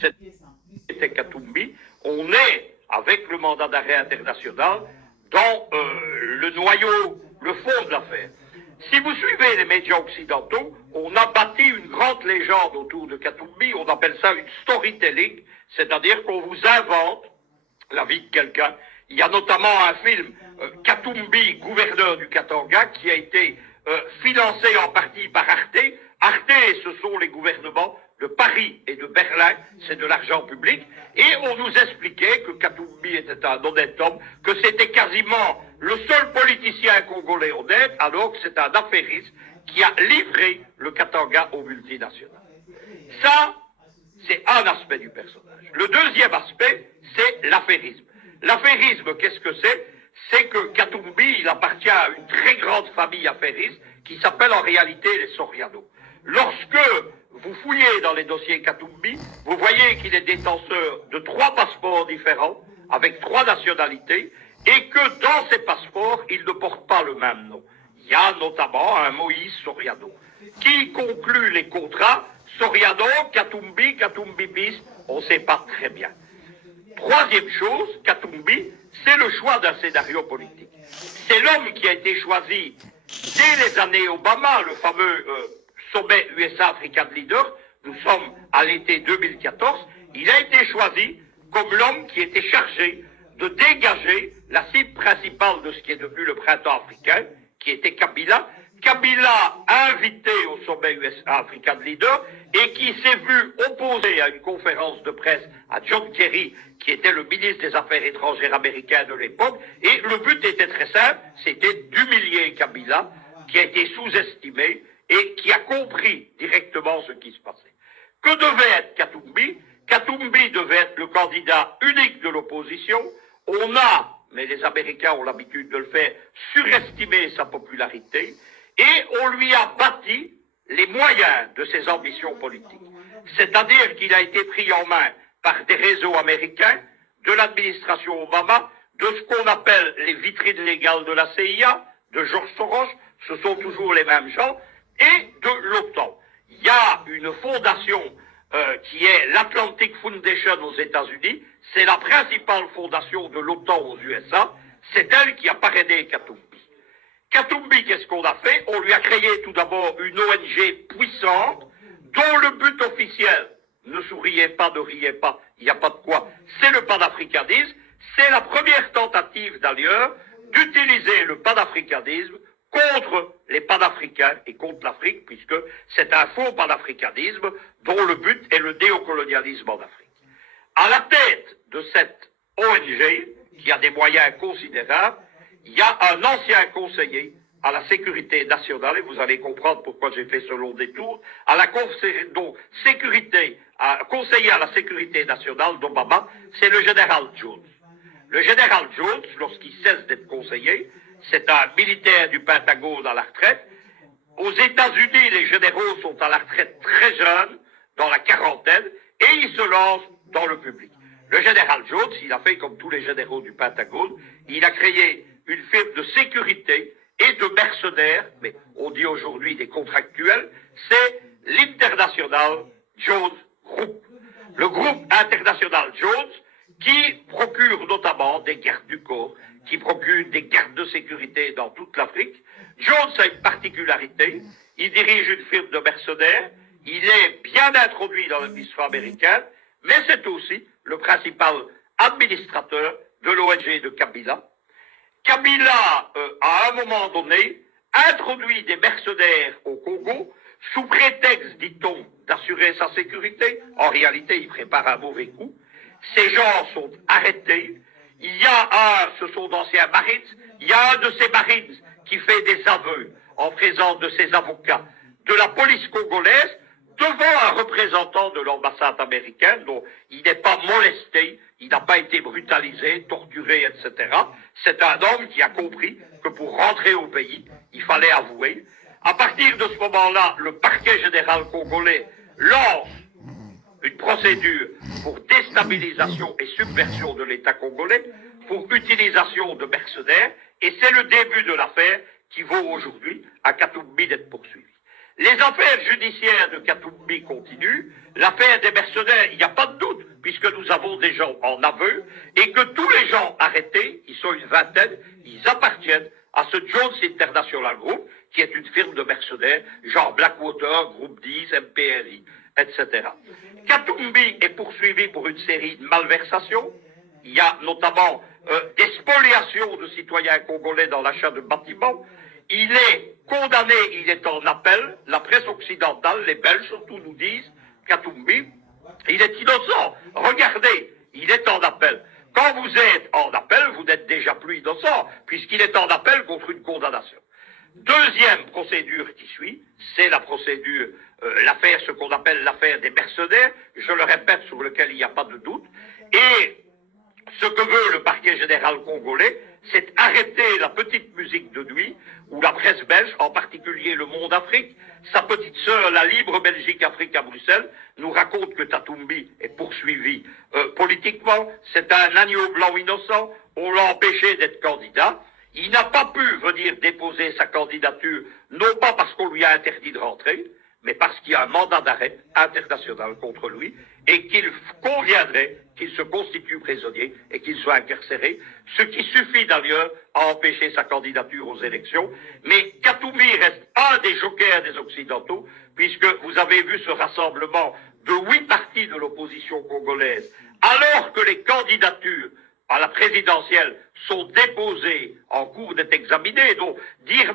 c'était Katumbi, on est, avec le mandat d'arrêt international, dans le noyau, le fond de l'affaire. Si vous suivez les médias occidentaux, on a bâti une grande légende autour de Katumbi, on appelle ça une storytelling, c'est-à-dire qu'on vous invente la vie de quelqu'un. Il y a notamment un film, Katumbi, gouverneur du Katanga, qui a été financé en partie par Arte. Arte, ce sont les gouvernements de Paris et de Berlin, c'est de l'argent public, et on nous expliquait que Katumbi était un honnête homme, que c'était quasiment le seul politicien congolais honnête, alors que c'est un affairiste qui a livré le Katanga aux multinationales. Ça, c'est un aspect du personnage. Le deuxième aspect, c'est l'affairisme. L'affairisme, qu'est-ce que c'est? C'est que Katumbi, il appartient à une très grande famille affairiste qui s'appelle en réalité les Soriano. Lorsque vous fouillez dans les dossiers Katumbi, vous voyez qu'il est détenteur de 3 passeports différents, avec 3 nationalités, et que dans ces passeports, il ne porte pas le même nom. Il y a notamment un Moïse Soriano, qui conclut les contrats Soriano, Katumbi, Katumbi bis, on ne sait pas très bien. Troisième chose, Katumbi, c'est le choix d'un scénario politique. C'est l'homme qui a été choisi dès les années Obama, le fameux sommet USA-African Leader, nous sommes à l'été 2014, il a été choisi comme l'homme qui était chargé de dégager la cible principale de ce qui est devenu le printemps africain, qui était Kabila. Kabila invité au sommet USA-African Leader et qui s'est vu opposé à une conférence de presse à John Kerry, qui était le ministre des Affaires étrangères américain de l'époque, et le but était très simple, c'était d'humilier Kabila, qui a été sous-estimé et qui a compris directement ce qui se passait. Que devait être Katumbi? Katumbi devait être le candidat unique de l'opposition. On a, mais les Américains ont l'habitude de le faire, surestimé sa popularité, et on lui a bâti les moyens de ses ambitions politiques. C'est-à-dire qu'il a été pris en main par des réseaux américains, de l'administration Obama, de ce qu'on appelle les vitrines légales de la CIA, de George Soros, ce sont toujours les mêmes gens, et de l'OTAN. Il y a une fondation qui est l'Atlantic Foundation aux États-Unis, c'est la principale fondation de l'OTAN aux USA, c'est elle qui a parrainé Katumbi. Katumbi, qu'est-ce qu'on a fait? On lui a créé tout d'abord une ONG puissante, dont le but officiel, ne souriez pas, ne riez pas, il n'y a pas de quoi, c'est le panafricanisme. C'est la première tentative d'ailleurs d'utiliser le panafricanisme contre les panafricains et contre l'Afrique, puisque c'est un faux panafricanisme dont le but est le néocolonialisme en Afrique. À la tête de cette ONG, qui a des moyens considérables, il y a un ancien conseiller à la sécurité nationale, et vous allez comprendre pourquoi j'ai fait ce long détour, à la conseiller à la sécurité nationale d'Obama, c'est le général Jones. Le général Jones, lorsqu'il cesse d'être conseiller, c'est un militaire du Pentagone à la retraite. Aux États-Unis, les généraux sont à la retraite très jeunes, dans la quarantaine, et ils se lancent dans le public. Le général Jones, il a fait comme tous les généraux du Pentagone, il a créé une firme de sécurité et de mercenaires, mais on dit aujourd'hui des contractuels, c'est l'International Jones Group. Le groupe International Jones qui procure notamment des gardes du corps, qui procure des gardes de sécurité dans toute l'Afrique. Jones a une particularité, il dirige une firme de mercenaires, il est bien introduit dans l'administration américaine, mais c'est aussi le principal administrateur de l'ONG de Kabila. Kabila, à un moment donné, introduit des mercenaires au Congo, sous prétexte, dit-on, d'assurer sa sécurité. En réalité, il prépare un mauvais coup. Ces gens sont arrêtés. Il y a ce sont d'anciens Marines, il y a un de ces Marines qui fait des aveux en présence de ses avocats de la police congolaise devant un représentant de l'ambassade américaine dont il n'est pas molesté, il n'a pas été brutalisé, torturé, etc. C'est un homme qui a compris que pour rentrer au pays, il fallait avouer. À partir de ce moment-là, le parquet général congolais lance une procédure pour déstabilisation et subversion de l'État congolais, pour utilisation de mercenaires, et c'est le début de l'affaire qui vaut aujourd'hui à Katumbi d'être poursuivi. Les affaires judiciaires de Katumbi continuent. L'affaire des mercenaires, il n'y a pas de doute, puisque nous avons des gens en aveu, et que tous les gens arrêtés, ils sont une vingtaine, ils appartiennent à ce Jones International Group, qui est une firme de mercenaires, genre Blackwater, Groupe 10, MPRI, etc. Katumbi est poursuivi pour une série de malversations. Il y a notamment des spoliations de citoyens congolais dans l'achat de bâtiments. Il est condamné, il est en appel. La presse occidentale, les Belges surtout, nous disent Katumbi, il est innocent. Regardez, il est en appel. Quand vous êtes en appel, vous n'êtes déjà plus innocent, puisqu'il est en appel contre une condamnation. Deuxième procédure qui suit, c'est la procédure, l'affaire, ce qu'on appelle l'affaire des mercenaires, je le répète, sur lequel il n'y a pas de doute. Et ce que veut le parquet général congolais, c'est arrêter la petite musique de nuit, où la presse belge, en particulier Le Monde Afrique, sa petite sœur, la Libre Belgique Afrique à Bruxelles, nous raconte que Katumbi est poursuivi politiquement. C'est un agneau blanc innocent, on l'a empêché d'être candidat. Il n'a pas pu venir déposer sa candidature, non pas parce qu'on lui a interdit de rentrer, mais parce qu'il y a un mandat d'arrêt international contre lui, et qu'il conviendrait qu'il se constitue prisonnier et qu'il soit incarcéré, ce qui suffit d'ailleurs à empêcher sa candidature aux élections. Mais Katumbi reste un des jokers des Occidentaux, puisque vous avez vu ce rassemblement de 8 partis de l'opposition congolaise, alors que les candidatures à la présidentielle sont déposées en cours d'être examinées, donc dire